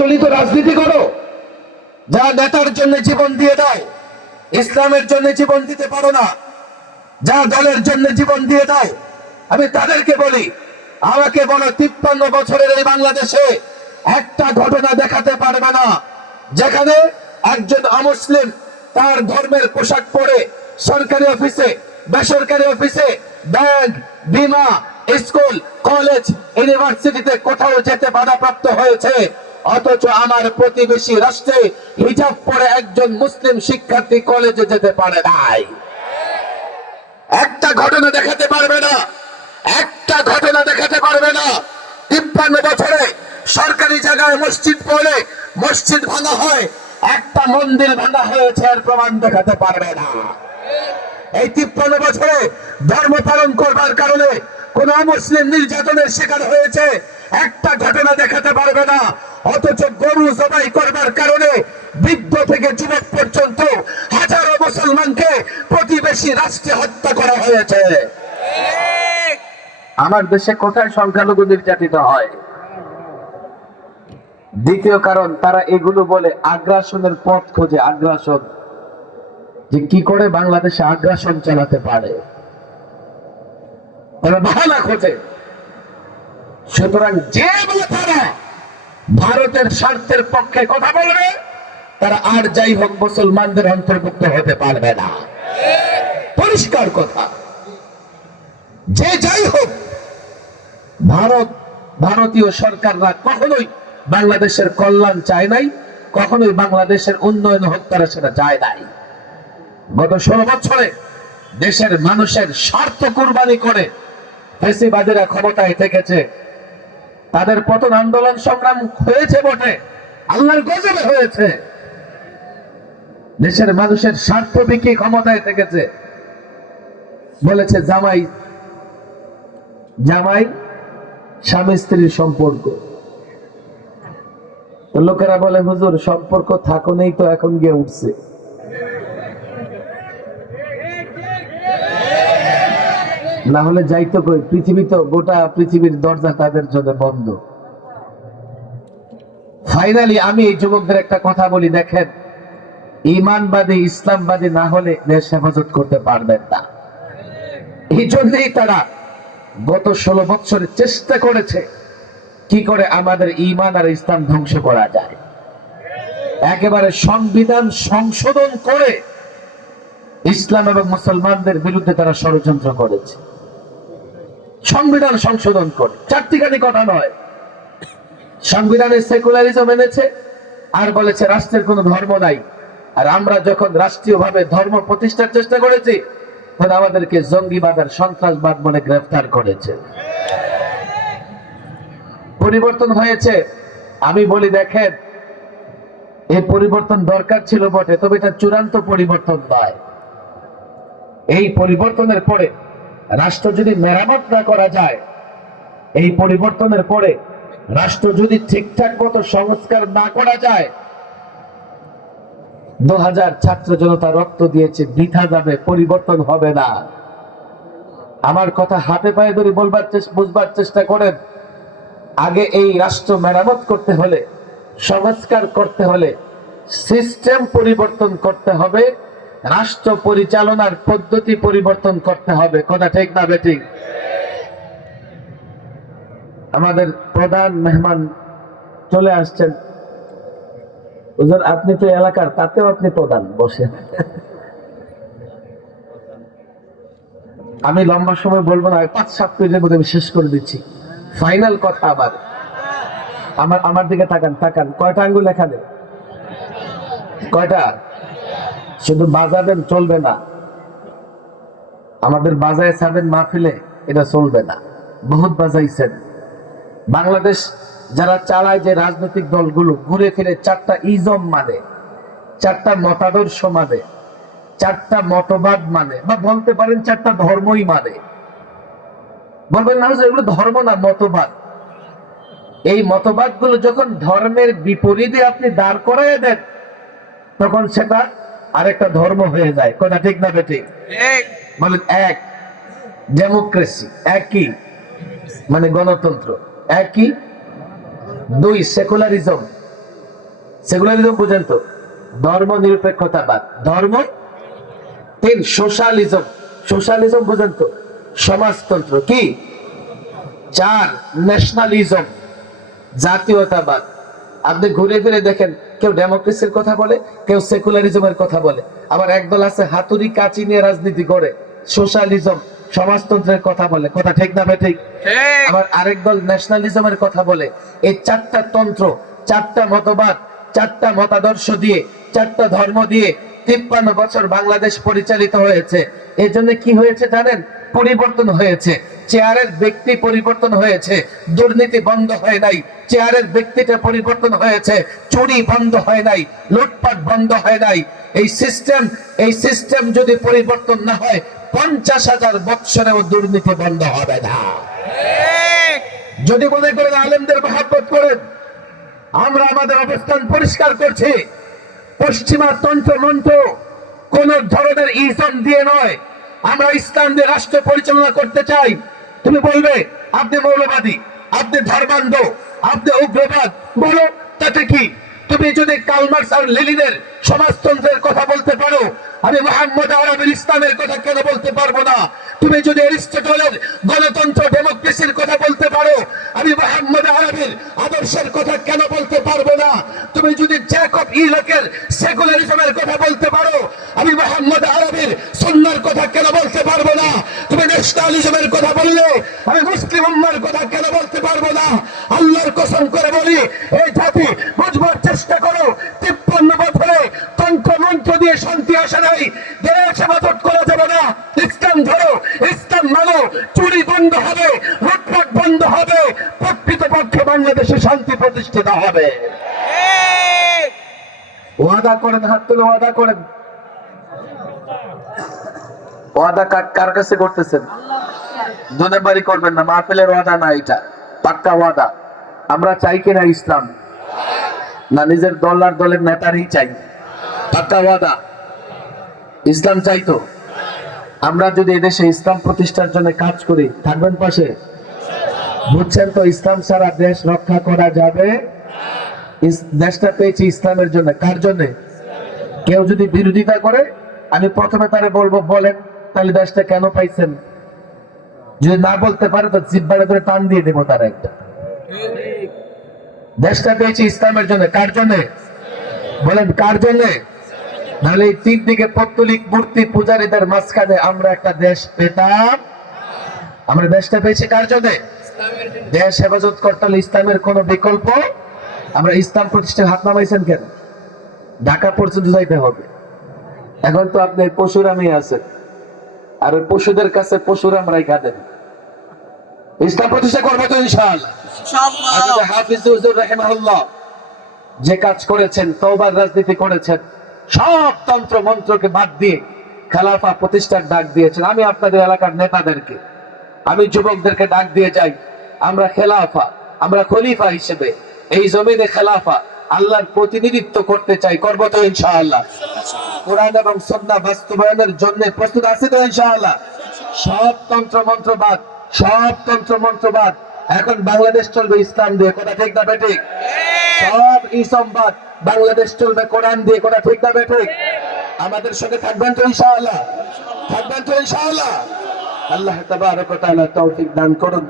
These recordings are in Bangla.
চলিত রাজনীতি করো, যারা নেতার জন্য জীবন দিয়ে দাও, ইসলামের জন্য জীবন দিতে পারো না, যারা দলের জন্য জীবন দিয়ে দাও, আমি তাদেরকে বলি, আমাকে বলো 53 বছরের এই বাংলাদেশে একটা ঘটনা দেখাতে পারবে না যেখানে একজন অমুসলিম তার ধর্মের পোশাক পরে সরকারি অফিসে, বেসরকারি অফিসে, ব্যাংক, বীমা, স্কুল, কলেজ, ইউনিভার্সিটিতে কোথাও যেতে বাধাপ্রাপ্ত হয়েছে, অথচ আমার প্রতিবেশী রাষ্ট্রে হিজাব পরে একজন মুসলিম শিক্ষার্থী কলেজে যেতে পারে নাই। একটা ঘটনা দেখাতে পারবে না, একটা ঘটনা দেখাতে পারবে না। 53 বছরে সরকারি জায়গায় মসজিদ পড়ে মসজিদ ভাঙা হয়, একটা মন্দির ভাঙা হয়েছে এর প্রমাণ দেখাতে পারবে না। এই 53 বছরে ধর্ম পালন করবার কারণে কোন মুসলিম নির্যাতনের শিকার হয়েছে একটা ঘটনা দেখাতে পারবে না। অথচ গরু জবাই করবার কারণে বৃদ্ধ থেকে যুবক পর্যন্ত হাজারো মুসলমানকে প্রতিবেশী রাষ্ট্রে হত্যা করা হয়েছে। আমার দেশে কোথায় সংখ্যালঘু নির্যাতিত হয়? দ্বিতীয় কারণ, তারা এগুলো বলে আগ্রাসনের পথ খোঁজে। আগ্রাসন, যে কি করে বাংলাদেশে আগ্রাসন চালাতে পারে, তারা বাহানা খোঁজে। সুতরাং যে তারা ভারতের স্বার্থের পক্ষে কথা বলবে, তারা আর যাই হোক মুসলমানদের অন্তর্ভুক্ত হতে পারবে না। পরিষ্কার কথা। যে যাই হোক, ভারতীয় সরকাররা কখনোই বাংলাদেশের কল্যাণ চায় নাই, কখনোই বাংলাদেশের উন্নয়ন হোক তারা সেটা চায় নাই। গত 16 বছরে দেশের মানুষের স্বার্থ কুরবানি করে ফ্যাসিবাদীরা ক্ষমতায় থেকেছে। তাদের পতন আন্দোলন সংগ্রাম হয়েছে বটে, আল্লাহর গজবে হয়েছে। দেশের মানুষের স্বার্থ বিকিয়ে ক্ষমতায় থেকেছে। বলেছে জামাই স্বামী স্ত্রীর সম্পর্ক। লোকেরা বলে হুজুর সম্পর্ক থাকো নেই তো এখন গিয়ে উঠছে। না হলে যাইতো কই? পৃথিবী তো, গোটা পৃথিবীর দরজা তাদের জন্য বন্ধ। ফাইনালি আমি এই যুবকদের একটা কথা বলি, দেখেন, ইমানবাদী ইসলামবাদী না হলে দেশ হেফাজত করতে পারবেন না। এই জন্যই তারা গত 16 বছরে চেষ্টা করেছে কি করে আমাদের ঈমান আর ইসলাম ধ্বংস করা যায়। একেবারে সংবিধান সংশোধন করে ইসলাম এবং মুসলমানদের বিরুদ্ধে তারা ষড়যন্ত্র করেছে। সংবিধান সংশোধন করে, চারটিখানি কথা নয়। সংবিধানে সেকুলারিজম এনেছে আর বলেছে রাষ্ট্রের কোনো ধর্ম নাই। আর আমরা যখন রাষ্ট্রীয়ভাবে ধর্ম প্রতিষ্ঠার চেষ্টা করেছি, তখন আমাদেরকে জঙ্গিবাদ আর সন্ত্রাসবাদ বলে গ্রেফতার করেছে। পরিবর্তন হয়েছে। আমি বলি, দেখেন, এই পরিবর্তন দরকার ছিল বটে, তবে এটা চূড়ান্ত পরিবর্তন নয়। এই পরিবর্তনের পরে রাষ্ট্র যদি মেরামত না করা যায়, এই পরিবর্তনের পরে রাষ্ট্র যদি ঠিকঠাক মতো সংস্কার না করা যায়, 2000 ছাত্র জনতা রক্ত দিয়েছে, বৃথা যাবে, পরিবর্তন হবে না। আমার কথা হাতে পায়ে ধরে বুঝবার চেষ্টা করেন। আগে এই রাষ্ট্র মেরামত করতে হলে, সংস্কার করতে হলে, সিস্টেম পরিবর্তন করতে হবে, রাষ্ট্র পরিচালনার পদ্ধতি পরিবর্তন করতে হবে। কথা ঠিক না বেঠিক? আমাদের প্রধান মেহমান চলে আসছেন। হুজুর, আপনি তো এলাকার, তাতেও আপনি প্রধান, বসেন। আমি লম্বা সময় বলবো না, 5-7 মিনিটের মধ্যে আমি শেষ করে দিচ্ছি। ফাইনাল কথা। আমার দিকে তাকান। কয়টা আঙ্গুল এখানে? কয়টা? শুধু বাজাবেন চলবে না, আমাদের বাজায় ছাড়বেন মাহফিলে, এটা চলবে না। বহুত বাজাইছেন। বাংলাদেশ যারা চালায়, যে রাজনৈতিক দলগুলো ঘুরে ফিরে 4টা ইজম মানে, 4টা মতাদর্শ মানে, 4টা মতবাদ মানে, বা বলতে পারেন 4টা ধর্মই মানে। বলবেন না এগুলো ধর্ম না, মতবাদ। এই মতবাদগুলো যখন ধর্মের বিপরীতে আপনি দাঁড় করাইয়া দেন, তখন সেটা আরেকটা ধর্ম হয়ে যায়। কথা ঠিক না বেঠিক? বলেন। 1 ডেমোক্রেসি, একই মানে গণতন্ত্র, একই। 2 সেকুলারিজম, সেকুলারিজম বুঝেন তো? ধর্ম নিরপেক্ষতাবাদ। ধর্ম। 3 সোশ্যালিজম। সোশ্যালিজম বুঝেন তো? সমাজতন্ত্র। কি? 4 ন্যাশনালিজম, জাতীয়তাবাদ। আপনি ঘুরে ফিরে দেখেন, কেউ ডেমোক্রেসির কথা বলে, কেউ সেকুলারিজমের কথা বলে, আবার একদল আছে হাতুড়ি কাঁচি নিয়ে রাজনীতি করে, সোশ্যালিজম সমাজতন্ত্রের কথা বলে। কথা ঠিক না ঠিক? আবার আরেক দল ন্যাশনালিজমের কথা বলে। এই 4টা তন্ত্র, 4টা মতবাদ, 4টা মতাদর্শ দিয়ে, 4টা ধর্ম দিয়ে 53 বছর বাংলাদেশ পরিচালিত হয়েছে। এই জন্য কি হয়েছে জানেন? পরিবর্তন হয়েছে। চেয়ারের ব্যক্তি পরিবর্তন হয়েছে, দুর্নীতি বন্ধ হয় নাই। চেয়ারের ব্যক্তিটা পরিবর্তন হয়েছে, চুরি বন্ধ হয় নাই, লুটপাট বন্ধ হয় নাই। এই সিস্টেম যদি পরিবর্তন না হয় 50,000 বৎসরেও দুর্নীতি বন্ধ হবে না। যদি মনে করেন আলেমদের মহব্বত করেন, আমরা আমাদের অবস্থান পরিষ্কার করছি। পশ্চিমা তন্ত্র মন্ত্র কোন ধরনের ইসলাম দিয়ে নয়, আমরা ইসলাম দিয়ে রাষ্ট্র পরিচালনা করতে চাই। তুমি বলবে আপনি মৌলবাদী, আপনি ধর্মান্ধ, আপনি উগ্রবাদ, বলো তাতে কি? তুমি যদি কার্ল মার্কস আর লেনিনের সমাজতন্ত্রের কথা বলতে পারো, আমি মোহাম্মদ আরবের ইসলামের কথা কেন বলতে পারবো না? তুমি যদি অ্যারিস্টটলের গণতন্ত্র ডেমোক্রেসির কথা বলতে পারো, আমি মোহাম্মদ আরবের আদর্শের কথা কেন বলতে পারবো না? তুমি যদি জ্যাকব ইলকের সেকুলারিজমের কথা বলতে পারো, আমি মোহাম্মদ আরবের সুন্নাহর কথা কেন বলতে পারবো না? তুমি ন্যাশনালিজমের কথা বললে আমি মুসলিম উম্মাহর কথা কেন বলতে পারবো না? আল্লাহর কসম করে বলি, এই জাতি বুঝবার চেষ্টা করো। 53 বছরে তন্ত্র মন্ত্র দিয়ে শান্তি আসে নাই। দেশ হেফাজত করা যাবে না। ইসলাম ধরো, ইসলাম মানো, চুরি বন্ধ হবে, লুটপাট বন্ধ হবে, প্রকৃতপক্ষে বাংলাদেশে শান্তি প্রতিষ্ঠিত হবে। ওয়াদা করেন, হাত তুলে ওয়াদা করেন। ওয়াদা কার কাছে করতেছেন? দুনিয়াবাড়ি করবেন না, মাহফিলের ওয়াদা না, এটা পাক্কা ওয়াদা। আমরা চাই কিনা ইসলাম? না নিজের দল আর দলের নেতারই চাই? পাক্কা ওয়াদা। ইসলাম চাই তো? আমরা যদি এদেশে ইসলাম প্রতিষ্ঠার জন্য কাজ করি, থাকবেন পাশে? বুঝছেন তো? ইসলাম ছাড়া দেশ রক্ষা করা যাবে। দেশটা পেয়েছি ইসলামের জন্য। কার জন্য? কেউ যদি বিরোধিতা করে, আমি প্রথমে তারে বলবো, বলেন তাহলে দেশটা কেন পাইছেন? যদি না বলতে পারে তো জিব্বারে ধরে টান দিয়ে দেবো তার একটা। দেশটা পেয়েছি ইসলামের জন্য। কার জন্য? বলেন কার জন্য? নাহলে এই 3 দিকে পৌত্তলিক মূর্তি পূজারীদের মাঝখানে আমরা একটা দেশ পেতাম। আমরা দেশটা পেয়েছি কার জন্য? দেশ হেফাজত করতে হলে ইসলামের কোন বিকল্প। আমরা ইসলাম প্রতিষ্ঠার হাত নামাইছেন কেন? ঢাকা পর্যন্ত যাইতে হবে। এখন তো আপনি পশুরামি আছেন, আর ওই পশুদের কাছে পশুরাম রাইখা দেন। ইসলাম প্রতিষ্ঠা করবে তো ইনশাআল্লাহ। হাফিজ হুজুর রাহিমাহুল্লাহ যে কাজ করেছেন, তওবার রাজনীতি করেছেন, সব তন্ত্র মন্ত্রকে বাদ দিয়ে খেলাফা প্রতিষ্ঠার ডাক দিয়েছেন। আমি আপনাদের এলাকার নেতাদেরকে, আমি যুবকদেরকে ডাক দিয়ে যাই, আমরা খেলাফা, আমরা খলিফা হিসেবে এই জমিনে খেলাফা আল্লাহর প্রতিনিধিত্ব করতে চাই। করবো তো ইনশাআল্লাহ? কোরআন এবং সুন্নাহ বাস্তবায়নের জন্য প্রস্তুত আছে তো ইনশাআল্লাহ? সব তন্ত্র মন্ত্রবাদ, সব তন্ত্র মন্ত্রবাদ এখন বাংলাদেশ চলবে ইসলাম দিয়ে। কথা ঠিক না বেঠিক? সব ইসলামবাদ বাংলাদেশ চলবে কোরআন দিয়ে। কথা ঠিক না বেঠিক? আমাদের সঙ্গে থাকবেন তো ইনশাআল্লাহ? থাকবেন তো ইনশাআল্লাহ? আল্লাহ তাবারক ওয়া তাআলা তৌফিক দান করুন।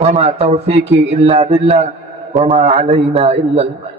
ওয়া মা তৌফিকি ইল্লা বিল্লাহ ওয়া মা আলাইনা ইল্লাল বালাগ।